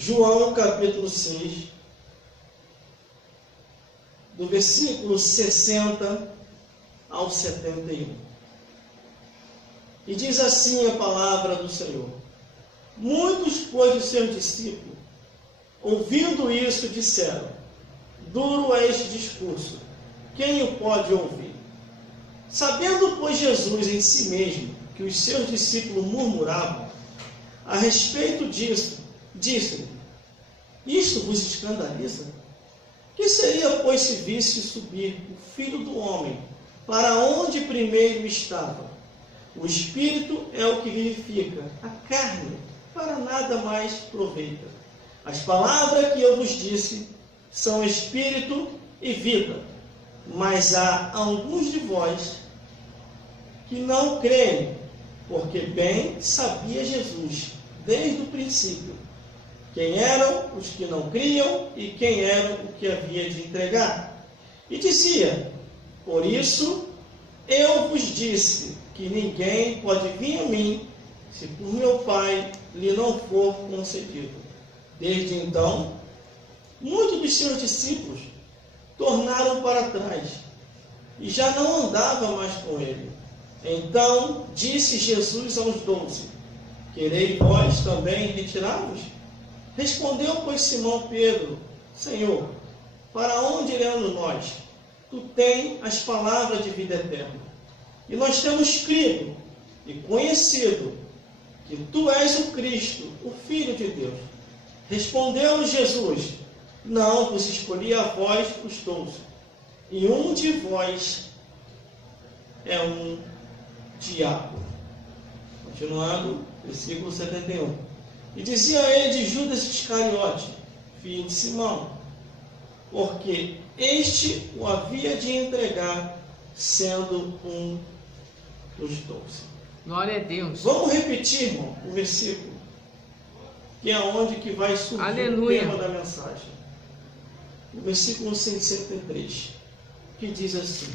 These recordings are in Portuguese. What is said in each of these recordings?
João capítulo 6, do versículo 60 ao 71. E diz assim a palavra do Senhor: muitos, pois, de seus discípulos, ouvindo isso, disseram: duro é este discurso, quem o pode ouvir? Sabendo, pois, Jesus em si mesmo que os seus discípulos murmuravam a respeito disso, disse-lhe: isto vos escandaliza? Que seria, pois, se visse subir o Filho do Homem para onde primeiro estava? O Espírito é o que vivifica, a carne para nada mais proveita. As palavras que eu vos disse são Espírito e vida, mas há alguns de vós que não creem, porque bem sabia Jesus, desde o princípio, quem eram os que não criam e quem era o que havia de entregar. E dizia: por isso eu vos disse que ninguém pode vir a mim, se por meu Pai lhe não for concedido. Desde então, muitos dos seus discípulos tornaram para trás, e já não andavam mais com ele. Então disse Jesus aos 12: quereis vós também retirar-vos? Respondeu, pois, Simão Pedro: Senhor, para onde iremos nós? Tu tens as palavras de vida eterna. E nós temos crido e conhecido que tu és o Cristo, o Filho de Deus. Respondeu Jesus: não vos escolhi a vós os 12, e um de vós é um diabo. Continuando, versículo 71. E dizia ele de Judas Iscariote, filho de Simão, porque este o havia de entregar, sendo um dos 12. Glória a Deus. Vamos repetir, irmão, o versículo, que é onde que vai surgir Aleluia. O tema da mensagem. O versículo 173, que diz assim: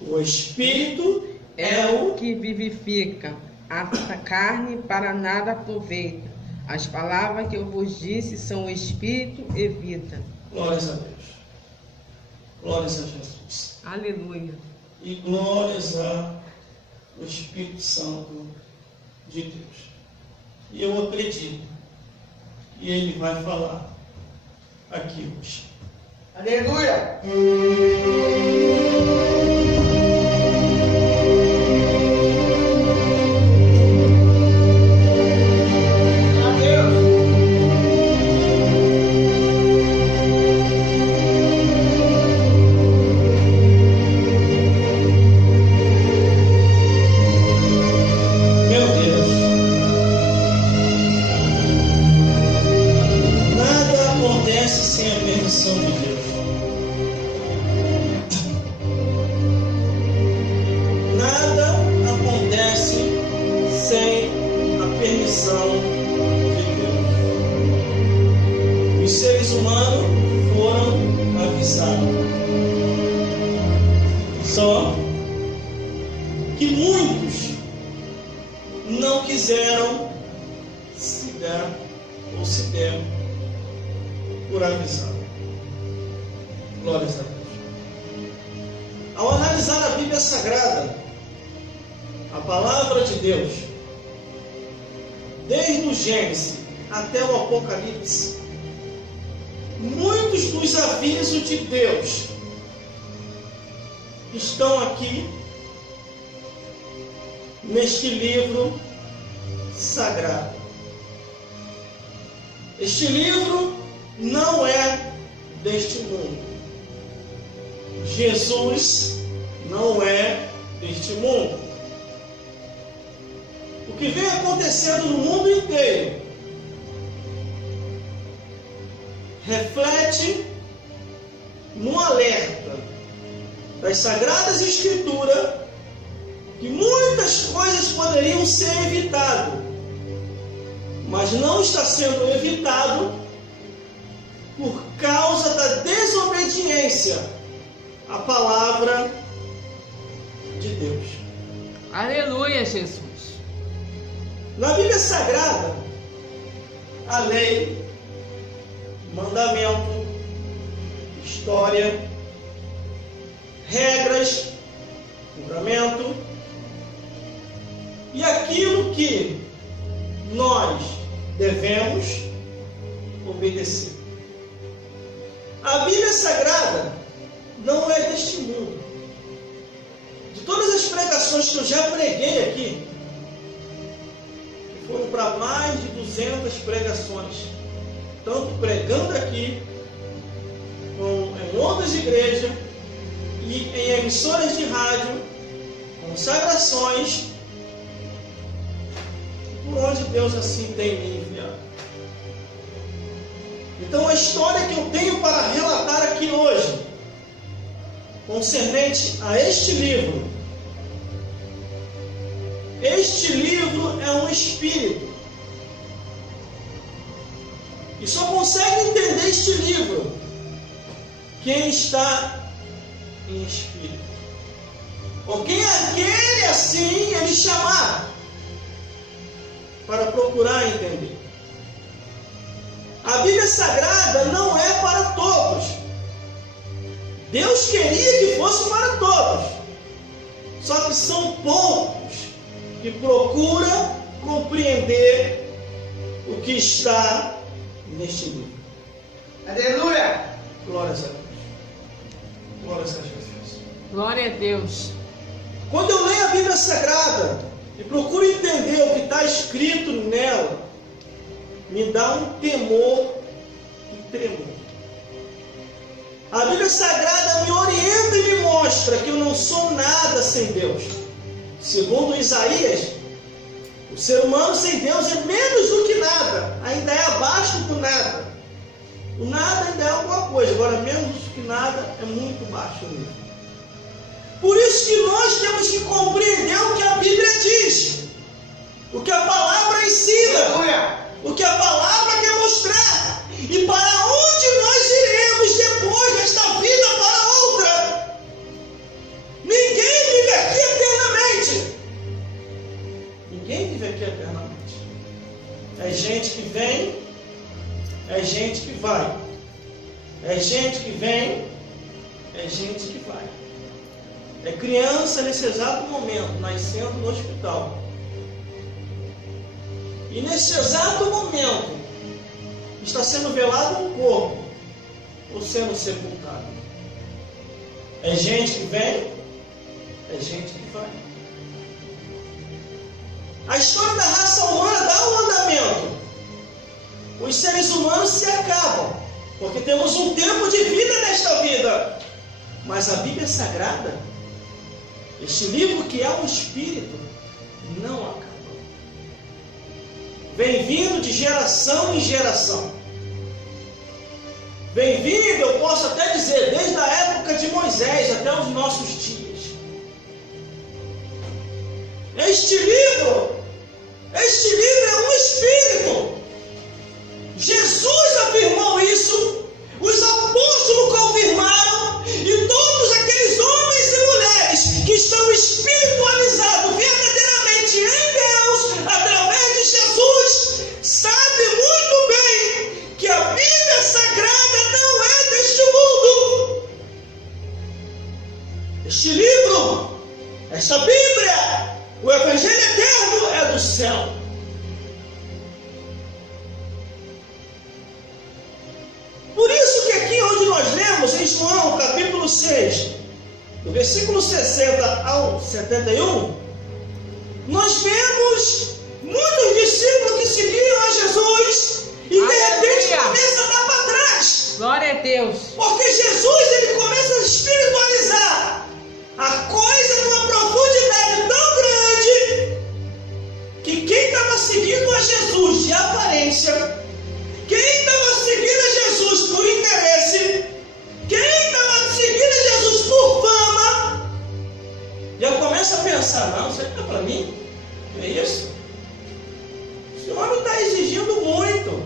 o Espírito É o que vivifica, a carne para nada aproveita. As palavras que eu vos disse são Espírito e vida. Glórias a Deus. Glórias a Jesus. Aleluia. E glórias ao Espírito Santo de Deus. E eu acredito que Ele vai falar aqui hoje. Aleluia! Só que muitos não quiseram se dar ou se deram por avisado. Glórias a Deus. Ao analisar a Bíblia Sagrada, a palavra de Deus, desde o Gênesis até o Apocalipse, muitos dos avisos de Deus estão aqui neste livro sagrado. Este livro não é deste mundo. Jesus não é deste mundo. O que vem acontecendo no mundo inteiro reflete no alerta das Sagradas Escrituras que muitas coisas poderiam ser evitadas, mas não está sendo evitado por causa da desobediência à palavra de Deus. Aleluia, Jesus. Na Bíblia Sagrada, a lei, mandamento, história, regras, julgamento e aquilo que nós devemos obedecer. A Bíblia Sagrada não é deste mundo. De todas as pregações que eu já preguei aqui, foram para mais de 200 pregações, tanto pregando aqui, como em outras igrejas e em emissoras de rádio, consagrações, por onde Deus assim tem me enviado. Então a história que eu tenho para relatar aqui hoje, concernente a este livro é um espírito. E só consegue entender este livro quem está em espírito. Ou quem aquele assim ele chamar para procurar entender. A Bíblia Sagrada não é para todos. Deus queria que fosse para todos. Só que são poucos que procuram compreender o que está neste livro. Aleluia! Glórias a Deus. Glórias a Jesus. Glória a Deus. Quando eu leio a Bíblia Sagrada e procuro entender o que está escrito nela, me dá um temor e tremor. A Bíblia Sagrada me orienta e me mostra que eu não sou nada sem Deus. Segundo Isaías, o ser humano sem Deus é menos do que nada, ainda é abaixo do nada. O nada ainda é alguma coisa, agora menos do que nada é muito baixo mesmo. Por isso que nós temos que compreender o que a Bíblia diz, o que a palavra ensina, o que a palavra quer mostrar, e para onde nós iremos depois desta vida para outra. Ninguém vive aqui eternamente. Ninguém vive aqui eternamente. É gente que vem, é gente que vai. É gente que vem, é gente que vai. É criança nesse exato momento, nascendo no hospital. E nesse exato momento, está sendo velado um corpo, ou sendo sepultado. É gente que vem, é gente que vai. A história da raça humana dá um andamento. Os seres humanos se acabam, porque temos um tempo de vida nesta vida. Mas a Bíblia Sagrada, este livro que é um espírito, não acaba. Vem vindo de geração em geração. Vem vindo, eu posso até dizer, desde a época de Moisés até os nossos dias. Este livro é um espírito. Jesus afirmou isso, os apóstolos confirmaram, e todos aqueles homens e mulheres que estão espiritualizados verdadeiramente em Deus, através de Jesus, sabem muito bem que a Bíblia Sagrada não é deste mundo. Este livro, esta Bíblia, o Evangelho eterno é do céu. Por isso que aqui onde nós lemos em João capítulo 6, do versículo 60 ao 71, nós vemos muitos discípulos que seguiram a Jesus e de repente começam a dar para trás. Glória a Deus. Porque Jesus ele começa a espiritualizar a coisa numa profundidade tão grande que quem estava seguindo a Jesus de aparência, quem estava seguindo a Jesus por interesse, quem estava seguindo a Jesus por fama, já começa a pensar, não, isso aqui é para mim? É isso? Esse homem está exigindo muito.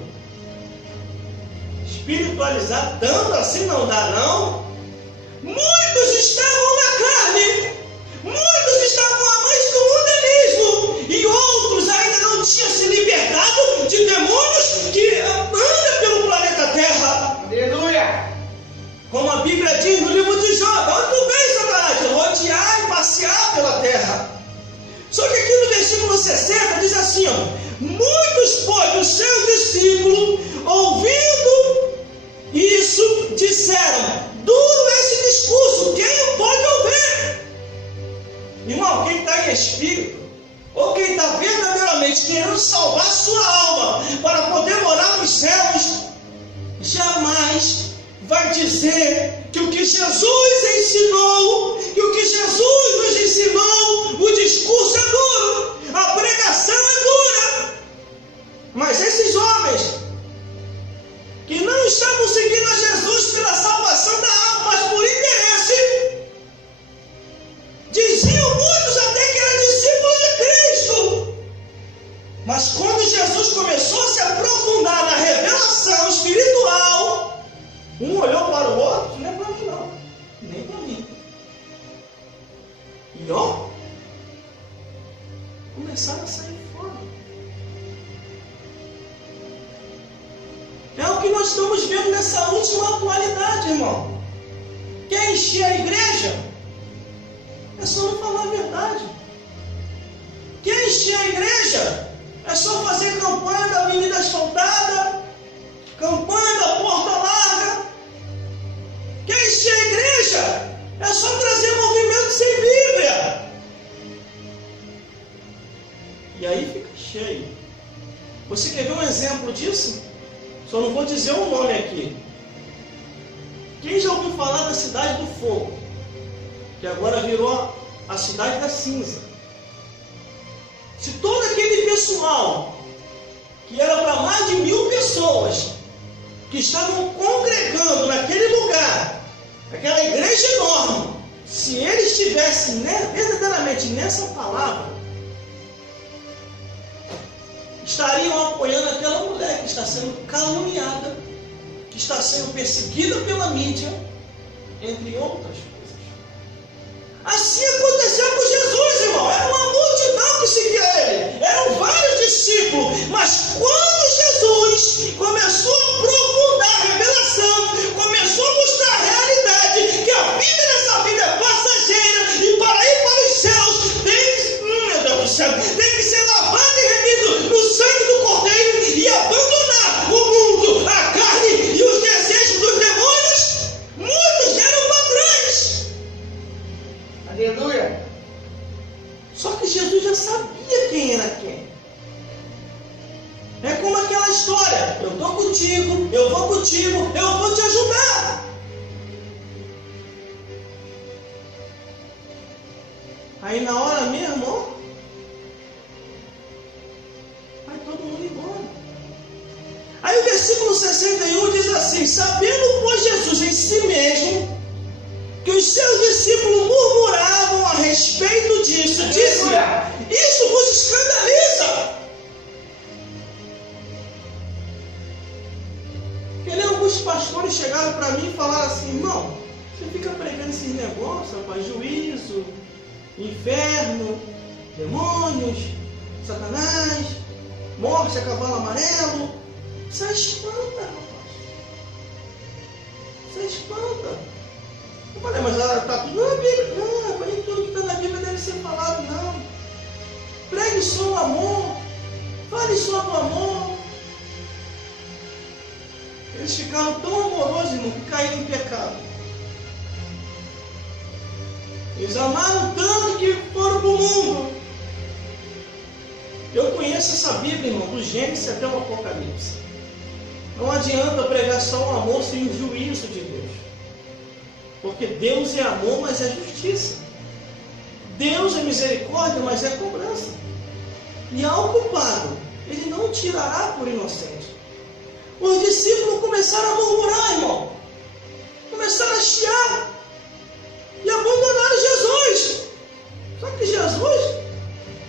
Espiritualizar tanto assim não dá, não. Muitos estavam na carne, muitos estavam amantes do mundanismo, e outros ainda não tinham se libertado de demônios que Muitos, pois, dos seus discípulos, ouvindo isso, disseram: duro esse discurso, quem o pode ouvir? Irmão, quem está em espírito, ou quem está verdadeiramente querendo salvar sua alma para poder morar nos céus, jamais vai dizer que o que Jesus ensinou, que o que Jesus nos ensinou, o discurso é duro, a pregação é dura. Mas esses homens que não estavam seguindo a Jesus pela salvação da alma, mas por interesse, diziam muitos até que era discípulo de Cristo. Mas quando Jesus começou a se aprofundar na revelação espiritual, um olhou para o outro: não é para mim não, nem para mim. E ó, começaram a sair fora. É o que nós estamos vendo nessa última atualidade, irmão. Quer encher a igreja? É só não falar a verdade. Quer encher a igreja? É só fazer campanha da avenida asfaltada, campanha da porta larga. Quer encher a igreja? É só trazer movimento sem Bíblia. E aí fica cheio. Você quer ver um exemplo disso? Só não vou dizer o nome aqui. Quem já ouviu falar da Cidade do Fogo? Que agora virou a Cidade da Cinza. Se todo aquele pessoal, que era para mais de 1000 pessoas, que estavam congregando naquele lugar, aquela igreja enorme, se eles estivessem verdadeiramente nessa palavra, estariam apoiando aquela mulher que está sendo caluniada, que está sendo perseguida pela mídia, entre outras coisas. Assim aconteceu com Jesus, irmão. Era uma multidão que seguia ele. Eram vários discípulos. Mas quando Jesus começou a aprofundar a revelação, começou a mostrar a realidade, que a vida dessa vida é passageira, e para ir para os céus meu Deus do céu, tem que ser lavado e remido no sangue do Cordeiro e abandonar o mundo, a carne e os desejos dos demônios, muitos deram para trás. Aleluia. Só que Jesus já sabia quem era quem. É como aquela história: eu estou contigo, eu vou contigo, eu vou te ajudar. Aí na hora mesmo, ó, vai todo mundo embora. Aí o versículo 61 diz assim: sabendo, pois, Jesus em si mesmo que os seus discípulos murmuravam a respeito disso, dizia: isso vos escandaliza. Porque alguns pastores chegaram para mim e falaram assim: irmão, você fica pregando esses negócios, rapaz, juízo, inferno, demônios, Satanás, morte a cavalo amarelo. Isso espanta, rapaz. Isso espanta. Eu falei: mas está tudo na Bíblia. Não, nem tudo que está na Bíblia deve ser falado, não. Pregue só o amor. Fale só do amor. Eles ficaram tão amorosos, irmão, que caíram em pecado. Eles amaram tanto que foram para o mundo. Eu conheço essa Bíblia, irmão, do Gênesis até o Apocalipse. Não adianta pregar só o amor sem o juízo de Deus. Porque Deus é amor, mas é justiça. Deus é misericórdia, mas é cobrança. E ao culpado, ele não tirará por inocente. Os discípulos começaram a murmurar, irmão. Começaram a chiar. E abandonaram Jesus. Só que Jesus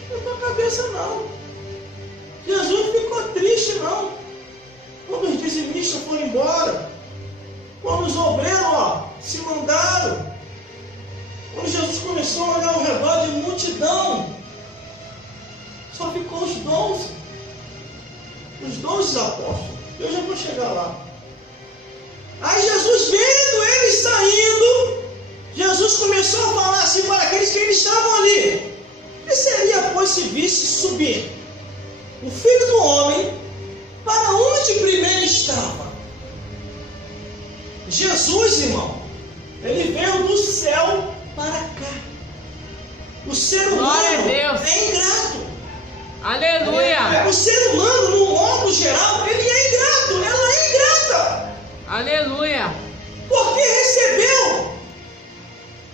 não botou a cabeça, não. Jesus não ficou triste, não. Quando os dizimistas foram embora, quando os obreiros se mandaram, quando Jesus começou a olhar ao redor de multidão, só ficou os 12 apóstolos. Eu já vou chegar lá. Aí Jesus, vendo eles saindo, Jesus começou a falar assim para aqueles que eles estavam ali: que seria, pois, se visse subir o Filho do Homem, para onde primeiro estava? Jesus, irmão, ele veio do céu para cá. O ser humano é ingrato. Aleluia. O ser humano, no modo geral, ele é ingrato, ela é ingrata. Aleluia. Porque recebeu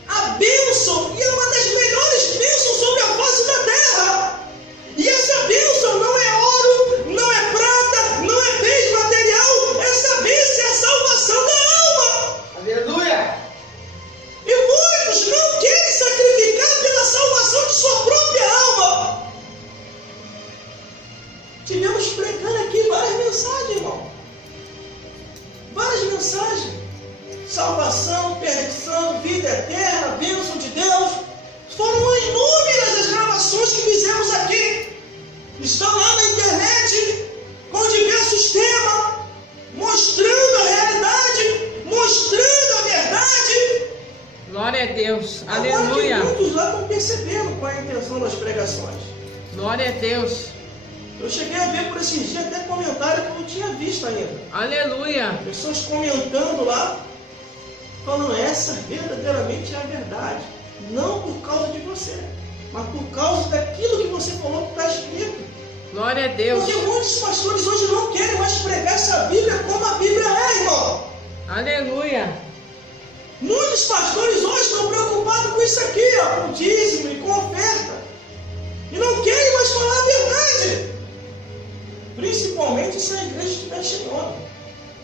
a bênção, e é uma das melhores bênçãos sobre a face da terra. E essa bênção não é ouro, não é prata, não é bem material. Essa bênção é a salvação da alma. Aleluia. E muitos não querem sacrificar pela salvação de sua própria alma. Tivemos pregando aqui várias mensagens, irmão. Várias mensagens. Salvação, perdição, vida eterna, bênção de Deus. Foram inúmeras as gravações que fizemos aqui. Estão lá na internet, com diversos temas, mostrando a realidade, mostrando a verdade. Glória a Deus. Agora Aleluia. que muitos lá estão percebendo qual é a intenção das pregações. Glória a Deus. Eu cheguei a ver por esses dias até comentário que eu não tinha visto ainda. Aleluia. Pessoas comentando lá, falando, essa verdadeiramente é a verdade. Não por causa de você, mas por causa daquilo que você falou que está escrito. Glória a Deus. Porque muitos pastores hoje não querem mais pregar essa Bíblia como a Bíblia é, irmão. Aleluia. Muitos pastores hoje estão preocupados com isso aqui, ó, com dízimo e com oferta. E não querem mais falar a verdade. Principalmente se a igreja estiver cheiona.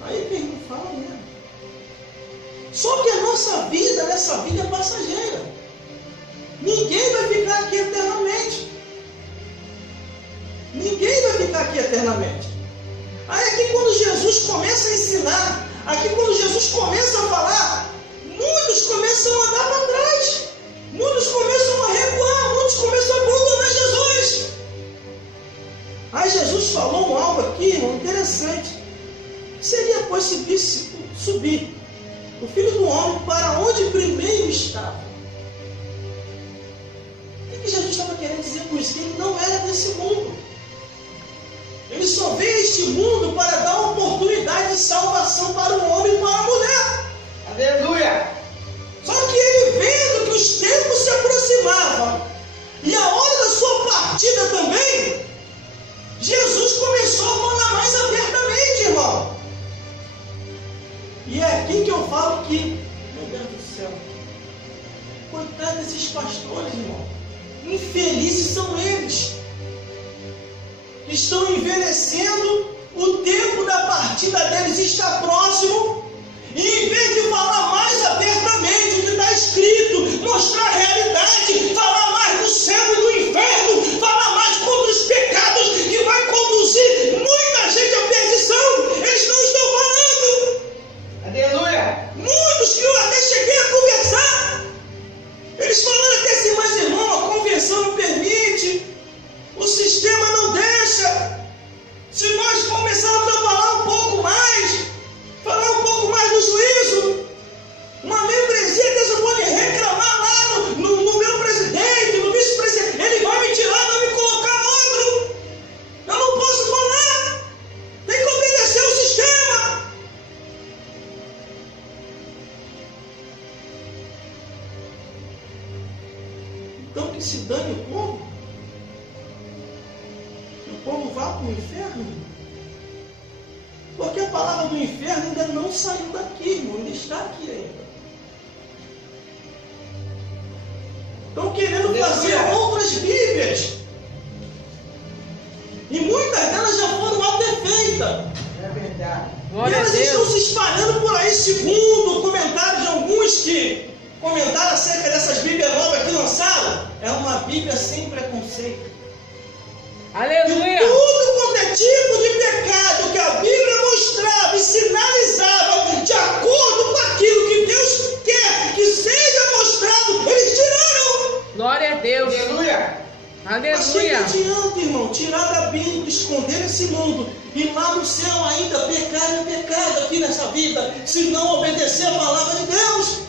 Aí quem não fala mesmo. Só que a nossa vida, nessa vida, é passageira. Ninguém vai ficar aqui eternamente. Ninguém vai ficar aqui eternamente. Aí aqui quando Jesus começa a ensinar, aqui quando Jesus começa a falar, muitos começam a andar para trás. Muitos começam a recuar, muitos começam a abandonar Jesus. Aí Jesus falou algo aqui, irmão, interessante. Seria, pois, subir o Filho do Homem para onde primeiro estava. O que Jesus estava querendo dizer com isso? Que ele não era desse mundo. Ele só veio a este mundo para dar oportunidade de salvação para o homem e para a mulher. Aleluia. Só que ele, vendo que os tempos se aproximavam e a hora da sua partida também, Jesus começou a falar mais abertamente, irmão. E é aqui que eu falo que, meu Deus do céu, coitado desses pastores, irmão. Infelizes são eles. Estão envelhecendo, o tempo da partida deles está próximo. E em vez de falar mais abertamente o que está escrito, mostrar a realidade, falar mais do céu e do inferno, falar mais contra os pecados que vai conduzir muita gente à perdição, eles não estão falando. Aleluia. Muitos que eu até cheguei a conversar, eles falando até assim, mas irmão, a convenção não permite, o sistema não deixa. Se nós começarmos a falar um pouco mais do juízo, uma membresia dessa pode reclamar lá no meu presidente, no vice-presidente, ele vai me tirar, vai me colocar outro. Eu não posso falar, tem que obedecer o sistema. Então que se dane o povo, que o povo vá para o inferno. Porque a palavra do inferno ainda não saiu daqui, irmão, ainda está aqui ainda. Estão querendo fazer outras Bíblias. E muitas delas já foram até feitas. É verdade. E elas estão se espalhando por aí, segundo o comentário de alguns que comentaram acerca dessas Bíblias novas que lançaram. É uma Bíblia sem preconceito. Aleluia. E tudo quanto é tipo de pecado que a Bíblia mostrava e sinalizava de acordo com aquilo que Deus quer que seja mostrado, eles tiraram. Glória a Deus. Aleluia. Mas o que Aleluia. adianta, irmão, tirar da Bíblia, esconder esse mundo e lá no céu ainda pecado é pecado aqui nessa vida, se não obedecer a palavra de Deus.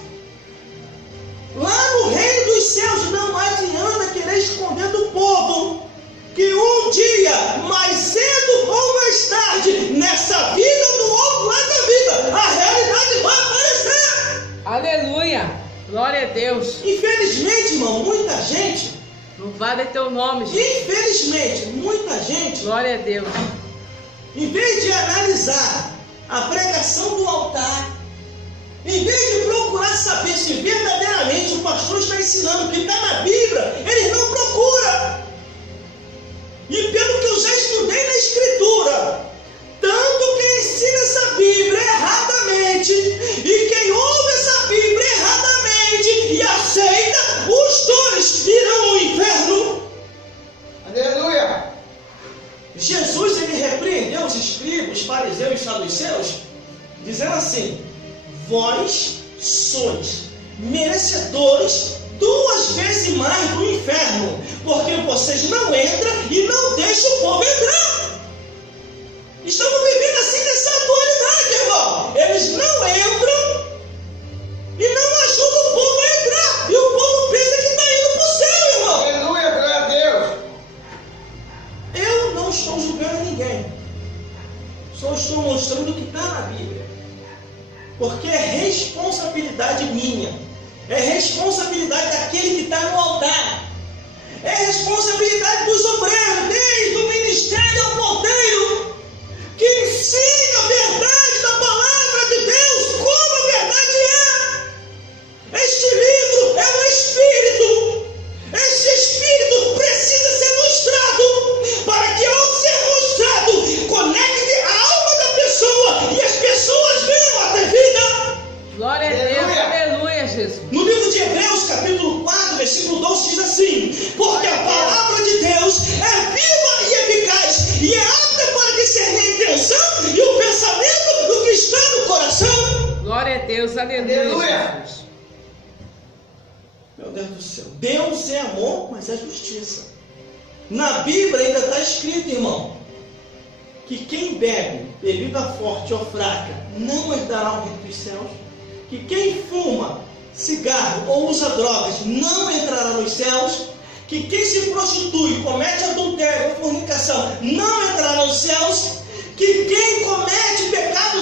Lá no reino dos céus não adianta querer esconder do povo que um dia mais Louvado é teu nome, Jesus. Infelizmente, muita gente, Glória a Deus. em vez de analisar a pregação do altar, em vez de procurar saber se verdadeiramente o pastor está ensinando o que está na Bíblia, eles não procuram. E pelo que eu já estudei na Escritura, tanto quem ensina essa Bíblia erradamente e quem ouve essa Bíblia erradamente e aceita, os dois irão ao inferno. Aleluia. Jesus, ele repreendeu os escribas, os fariseus e os saduceus, dizendo assim: vós sois merecedores 2 vezes mais do inferno, porque vocês não entram e não deixam o povo entrar. Estamos vivendo assim nessa atualidade, irmão. Eles não entram e não ajudam o povo a entrar. E o povo pensa que está indo para o céu, irmão. Aleluia, glória a Deus. Eu não estou julgando ninguém. Só estou mostrando o que está na Bíblia. Porque é responsabilidade minha. É responsabilidade daquele que está no altar. É responsabilidade dos obreiros, desde o ministério ao porteiro, que ensina a verdade da palavra de Deus, como a verdade é. Este livro é um espírito. Este espírito precisa ser mostrado, para que ao ser mostrado, conecte a alma da pessoa e as pessoas venham a ter vida. Glória a Deus. Aleluia, Jesus. No livro de Hebreus, capítulo 4, versículo 12, diz assim: porque a palavra de Deus é viva e eficaz, e é apta para discernir a intenção e o pensamento do que está no coração. Glória a Deus. Aleluia, Aleluia. Jesus. Meu Deus do céu, Deus é amor, mas é justiça. Na Bíblia ainda está escrito, irmão, que quem bebe bebida forte ou fraca não herdará o reino dos céus, que quem fuma cigarro ou usa drogas não entrará nos céus, que quem se prostitui, comete adultério ou fornicação não entrará nos céus, que quem comete pecado